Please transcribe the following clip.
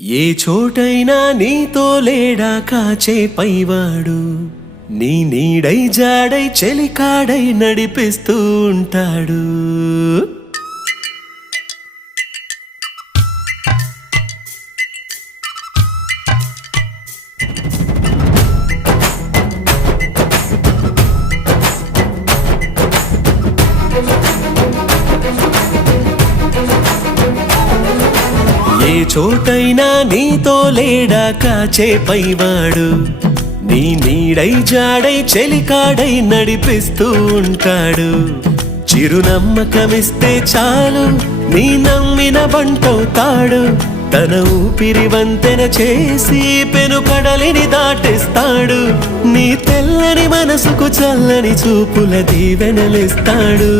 ఏ చోటైనా నీతో లేడా కాచే పైవాడు, నీ నీడై జాడై చెలికాడై నడిపిస్తూ ఉంటాడు. ఏ చోటైనా నీతో లేడా కాచే పైవాడు, నీ నీడై జాడై చెలికాడై నడిపిస్తూ ఉంటాడు. చిరునమ్మకమిస్తే చాలు నీ నమ్మిన బంటవుతాడు. తన ఊపిరి వంతెన చేసి పెను కడలిని దాటిస్తాడు. నీ తెల్లని మనసుకు చల్లని చూపుల దీవెనలిస్తాడు.